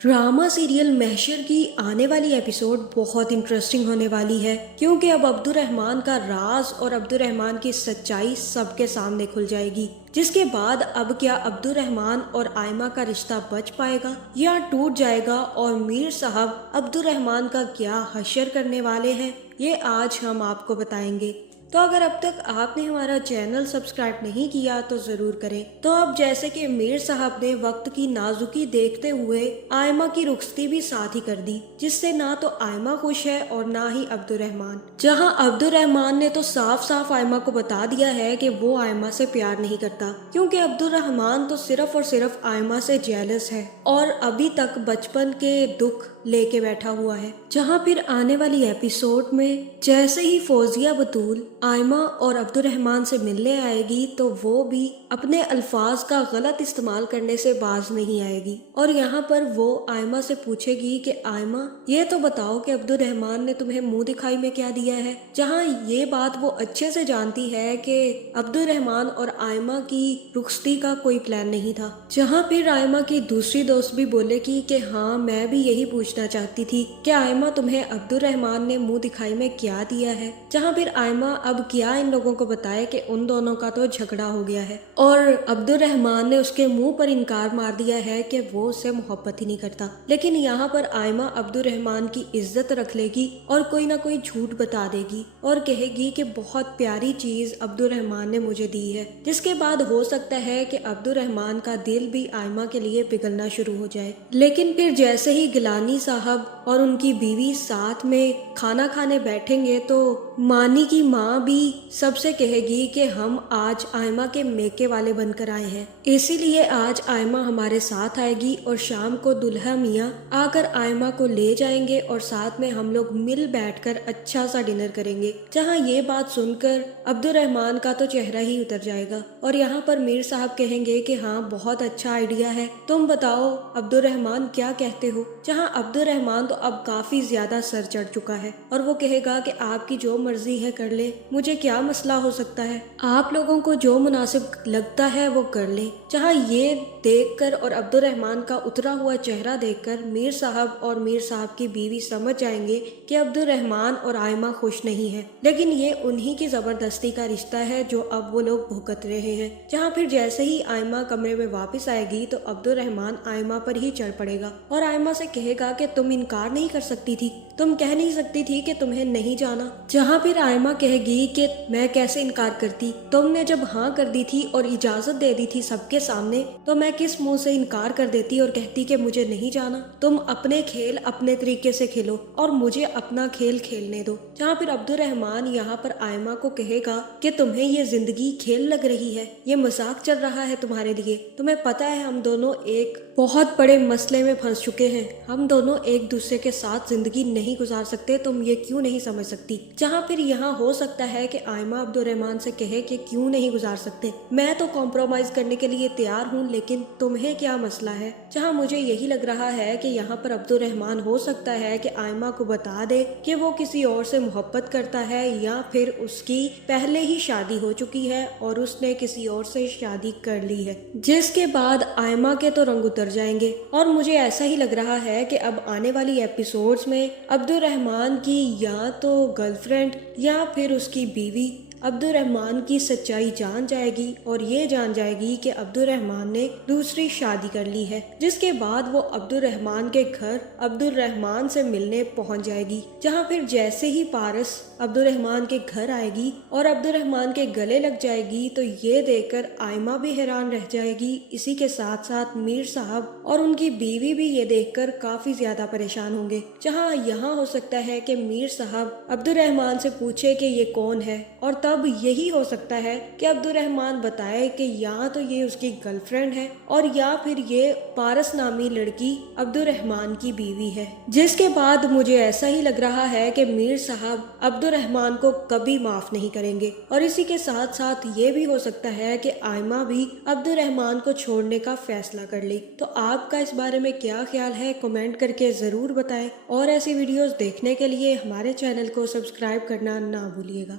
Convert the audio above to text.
Drama serial महशर की आने वाली एपिसोड बहुत इंटरेस्टिंग होने वाली है, क्योंकि अब अब्दुर्रहमान का राज और अब्दुर्रहमान की सच्चाई सबके सामने खुल जाएगी। जिसके बाद अब क्या अब्दुर्रहमान और आयमा का रिश्ता बच पाएगा या टूट जाएगा, और मीर साहब अब्दुर्रहमान का क्या हश्र करने वाले हैं, ये आज हम आपको बताएंगे। तो अगर अब तक आपने हमारा चैनल सब्सक्राइब नहीं किया तो जरूर करें। तो अब जैसे कि मीर साहब ने वक्त की नाजुकी देखते हुए आयमा की रुखसती भी साथ ही कर दी, जिससे ना तो आयमा खुश है और ना ही अब्दुर्रहमान। जहां अब्दुर्रहमान ने तो साफ साफ आयमा को बता दिया है कि वो आयमा से प्यार नहीं करता, क्योंकि अब्दुर्रहमान तो सिर्फ और सिर्फ आयमा से जेलस है और अभी तक बचपन के दुख लेके बैठा हुआ है। जहां फिर आने वाली एपिसोड में जैसे ही फौजिया बतूल आयमा और अब्दुर्रहमान से मिलने आएगी तो वो भी अपने अल्फाज का गलत इस्तेमाल करने से बाज नहीं आएगी, और यहाँ पर वो आयमा से पूछेगी कि आयमा ये तो बताओ कि अब्दुर्रहमान ने तुम्हें मुंह दिखाई में क्या दिया है। जहाँ ये बात वो अच्छे से जानती है कि अब्दुर्रहमान और आयमा की रुखसती का कोई प्लान नहीं था। जहाँ फिर आयमा की दूसरी दोस्त भी बोलेगी कि हाँ मैं भी यही पूछना चाहती थी कि आयमा तुम्हें अब्दुर्रहमान ने मुंह दिखाई में क्या दिया है। जहाँ फिर आयमा अब क्या इन लोगों को बताए कि उन दोनों का तो झगड़ा हो गया है और अब्दुर्रहमान ने उसके मुंह पर इनकार मार दिया है कि वो उससे मोहब्बत ही नहीं करता। लेकिन यहाँ पर आयमा अब्दुर्रहमान की इज्जत रख लेगी और कोई ना कोई झूठ बता देगी और कहेगी कि बहुत प्यारी चीज अब्दुर्रहमान ने मुझे दी है, जिसके बाद हो सकता है कि अब्दुर्रहमान का दिल भी आयमा के लिए पिघलना शुरू हो जाए। लेकिन फिर जैसे ही गिलानी साहब और उनकी बीवी साथ में खाना खाने बैठेंगे तो मानी की माँ भी सबसे कहेगी कि हम आज आयमा के मेके वाले बनकर आए हैं, इसीलिए आज आयमा हमारे साथ आएगी और शाम को दुल्हा मियाँ आकर आयमा को ले जाएंगे और साथ में हम लोग मिल बैठकर अच्छा सा डिनर करेंगे। जहाँ ये बात सुनकर अब्दुर्रहमान का तो चेहरा ही उतर जाएगा और यहाँ पर मीर साहब कहेंगे कि हाँ बहुत अच्छा आइडिया है, तुम बताओ अब्दुर्रहमान क्या कहते हो। जहाँ अब्दुर्रहमान तो अब काफी ज्यादा सर चढ़ चुका है और वो कहेगा कि आपकी जो मर्जी है कर ले, मुझे क्या मसला हो सकता है, आप लोगों को जो मुनासिब लगता है वो कर ले। जहाँ ये देखकर और अब्दुर्रहमान का उतरा हुआ चेहरा देखकर मीर साहब और मीर साहब की बीवी समझ जाएंगे कि अब्दुर्रहमान और आयमा खुश नहीं है, लेकिन ये उन्हीं की जबरदस्ती का रिश्ता है जो अब वो लोग भुगत रहे हैं। जहाँ फिर जैसे ही आयमा कमरे में वापस आएगी तो अब्दुर्रहमान आयमा पर ही चढ़ पड़ेगा और आयमा से कहेगा कि तुम इनकार नहीं कर सकती थी, तुम कह नहीं सकती थी कि तुम्हें नहीं जाना। जहाँ फिर आयमा कहेगी कि मैं कैसे इनकार करती, तुमने जब हाँ कर दी थी और इजाजत दे दी थी सबके सामने तो मैं किस मुंह से इनकार कर देती और कहती कि मुझे नहीं जाना। तुम अपने खेल अपने तरीके से खेलो और मुझे अपना खेल खेलने दो। जहाँ फिर अब्दुर्रहमान यहाँ पर आयमा को कहेगा कि तुम्हें ये जिंदगी खेल लग रही है, ये मजाक चल रहा है तुम्हारे लिए, तुम्हें पता है हम दोनों एक बहुत बड़े मसले में फंस चुके हैं, हम दोनों एक दूसरे के साथ जिंदगी नहीं गुजार सकते, तुम ये क्यों नहीं समझ सकती। जहाँ फिर यहाँ हो सकता है कि आयमा अब्दुर्रहमान से कहे कि क्यों नहीं गुजार सकते, मैं तो कॉम्प्रोमाइज करने के लिए तैयार हूँ, लेकिन तुम्हें क्या मसला है। जहाँ मुझे यही लग रहा है कि यहाँ पर अब्दुर्रहमान हो सकता है कि आयमा को बता दे कि वो किसी और से मोहब्बत करता है या फिर उसकी पहले ही शादी हो चुकी है और उसने किसी और से शादी कर ली है, जिसके बाद आयमा के तो रंग उतर जाएंगे। और मुझे ऐसा ही लग रहा है कि अब आने वाली एपिसोड्स में अब्दुर्रहमान की या तो गर्लफ्रेंड या फिर उसकी बीवी अब्दुर्रहमान की सच्चाई जान जाएगी और ये जान जाएगी कि अब्दुर्रहमान ने दूसरी शादी कर ली है, जिसके बाद वो अब्दुर्रहमान के घर अब्दुर्रहमान से मिलने पहुंच जाएगी। जहां फिर जैसे ही पारस अब्दुर्रहमान के घर आएगी और अब्दुर्रहमान के गले लग जाएगी तो ये देखकर आयमा भी हैरान रह जाएगी, इसी के साथ साथ मीर साहब और उनकी बीवी भी ये देखकर काफी ज्यादा परेशान होंगे। जहाँ यहाँ हो सकता है कि मीर साहब अब्दुर्रहमान से पूछे कि ये कौन है, और तब यही हो सकता है कि अब्दुर्रहमान बताए कि या तो ये उसकी गर्लफ्रेंड है और या फिर ये पारस नामी लड़की अब्दुर्रहमान की बीवी है, जिसके बाद मुझे ऐसा ही लग रहा है कि मीर साहब अब्दुर्रहमान को कभी माफ नहीं करेंगे। और इसी के साथ साथ ये भी हो सकता है कि आयमा भी अब्दुर्रहमान को छोड़ने का फैसला कर ले। तो आपका इस बारे में क्या ख्याल है, कमेंट करके जरूर बताएं और ऐसी वीडियोस देखने के लिए हमारे चैनल को सब्सक्राइब करना ना भूलिएगा।